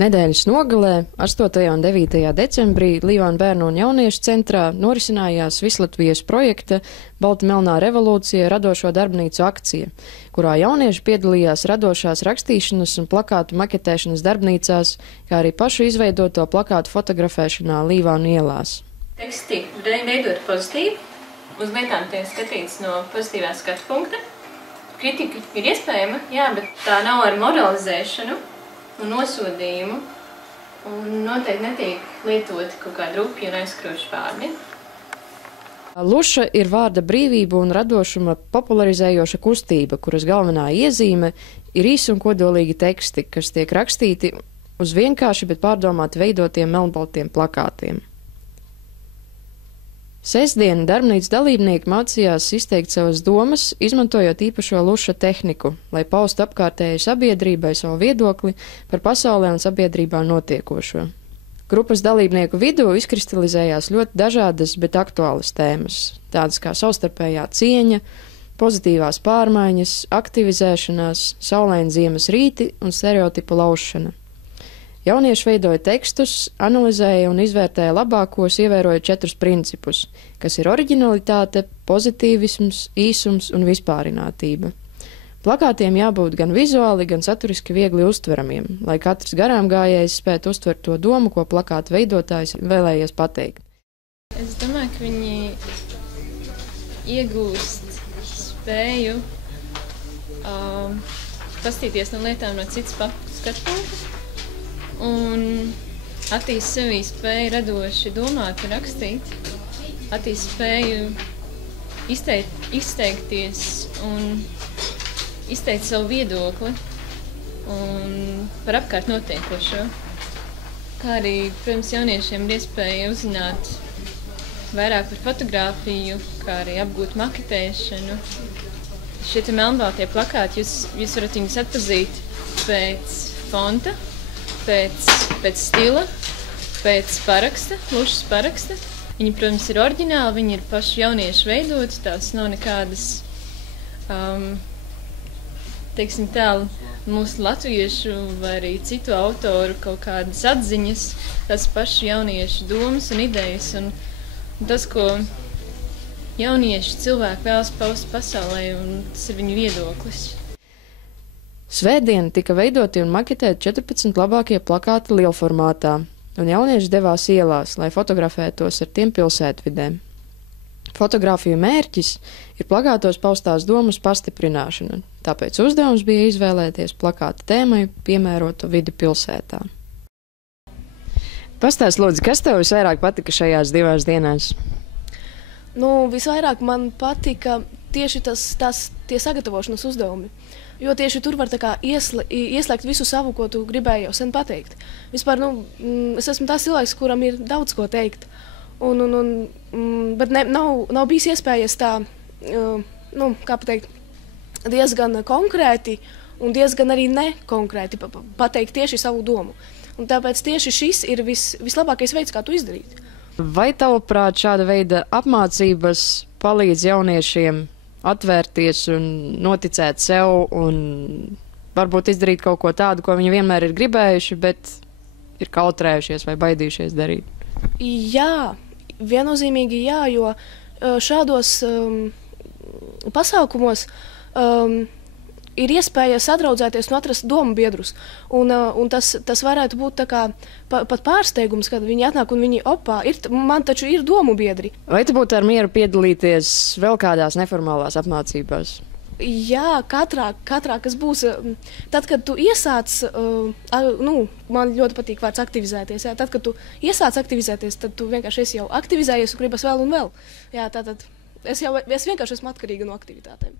Nedēļas nogalē, 8. un 9. decembrī Līvānu bērnu un jauniešu centrā norisinājās Vislatvijas projekta Balta-melnā revolūcija radošo darbnīcu akcija, kurā jaunieši piedalījās radošās rakstīšanas un plakātu maketēšanas darbnīcās, kā arī pašu izveidoto plakātu fotografēšanā Līvānu ielās. Teksti veidot pozitīvi, uz lietām tiek skatīts no pozitīvā skatu punkta. Kritika ir iespējama, jā, bet tā nav ar moralizēšanu un nosodījumu, un noteikti netiek lietoti kaut kādi rupji un aizskroši vārdi. Luša ir vārda brīvība un radošuma popularizējoša kustība, kuras galvenā iezīme ir īsi un kodolīgi teksti, kas tiek rakstīti uz vienkārši, bet pārdomāti veidotiem melnbaltiem plakātiem. Sestdien darbnīcas dalībnieki mācījās izteikt savas domas, izmantojot īpašo Luša tehniku, lai paustu apkārtējai sabiedrībai savu viedokli par pasaulē un sabiedrībā notiekošo. Grupas dalībnieku vidū izkristalizējās ļoti dažādas, bet aktuālas tēmas, tādas kā savstarpējā cieņa, pozitīvās pārmaiņas, aktivizēšanās, saulaini ziemas rīti un stereotipu laušana. Jaunieši veidoja tekstus, analizēja un izvērtēja labākos, ievērojot 4 principus, kas ir oriģinalitāte, pozitīvisms, īsums un vispārinātība. Plakātiem jābūt gan vizuāli, gan saturiski viegli uztveramiem, lai katrs garām gājējs spētu uztvert to domu, ko plakāta veidotājs vēlējies pateikt. Es domāju, ka viņi iegūst spēju pastīties no lietām no citas skatu punkta. Un attīst sevī spēju radoši domāt un rakstīt, attīst spēju izteikties un izteikt savu viedokli un par apkārt notiekošo. Kā arī, protams, jauniešiem ir iespēja uzzināt vairāk par fotografiju, kā arī apgūt maketēšanu. Šie te melnbaltie plakāti, jūs varat viņus atpazīt pēc fonta, pēc stila, pēc paraksta, Lušas paraksta. Viņi, protams, ir oriģināli, viņi ir paši jaunieši veidoti, tās nav nekādas, teiksim tā, mūsu latviešu vai arī citu autoru kaut kādas atziņas, tās paši jauniešu domas un idejas. Un tas, ko jaunieši cilvēki vēlas paust pasaulē, un tas ir viņu viedoklis. Svētdien tika veidoti un maketēti 14 labākie plakāti lielformātā, un jaunieši devās ielās, lai fotografētos ar tiem pilsētvidē. Fotogrāfiju mērķis ir plakātos paustās domas pastiprināšana, tāpēc uzdevums bija izvēlēties plakāta tēmai piemērotu vidi pilsētā. Pastāst, lūdzu, kas tev visvairāk patika šajās 2 dienās? Visvairāk man patika tieši tie sagatavošanas uzdevumi. Jo tieši tur var ieslēgt visu savu, ko tu gribēji jau sen pateikt. Vispār, es esmu tās cilvēks, kuram ir daudz ko teikt. Bet nav bijis iespējas tā, diezgan konkrēti un diezgan arī nekonkrēti pateikt tieši savu domu. Un tāpēc tieši šis ir vislabākais veids, kā to izdarīt. Vai tavuprāt šāda veida apmācības palīdz jauniešiem atvērties un noticēt sev un varbūt izdarīt kaut ko tādu, ko viņi vienmēr ir gribējuši, bet ir kautrējušies vai baidījušies darīt? Jā, viennozīmīgi jā, jo šādos pasākumos ir iespēja sadraudzēties un atrast domu biedrus. Un tas varētu būt tā kā pat pārsteigums, kad viņi atnāk un viņi, man taču ir domu biedri. Vai tu būtu ar mieru piedalīties vēl kādās neformālās apmācībās? Jā, katrā, kas būs. Tad, kad tu iesāc, man ļoti patīk vārds aktivizēties. Jā, tad, kad tu iesāc aktivizēties, tad tu vienkārši esi jau aktivizējies un gribas vēl un vēl. Jā, tātad es vienkārši esmu atkarīga no aktivitātēm.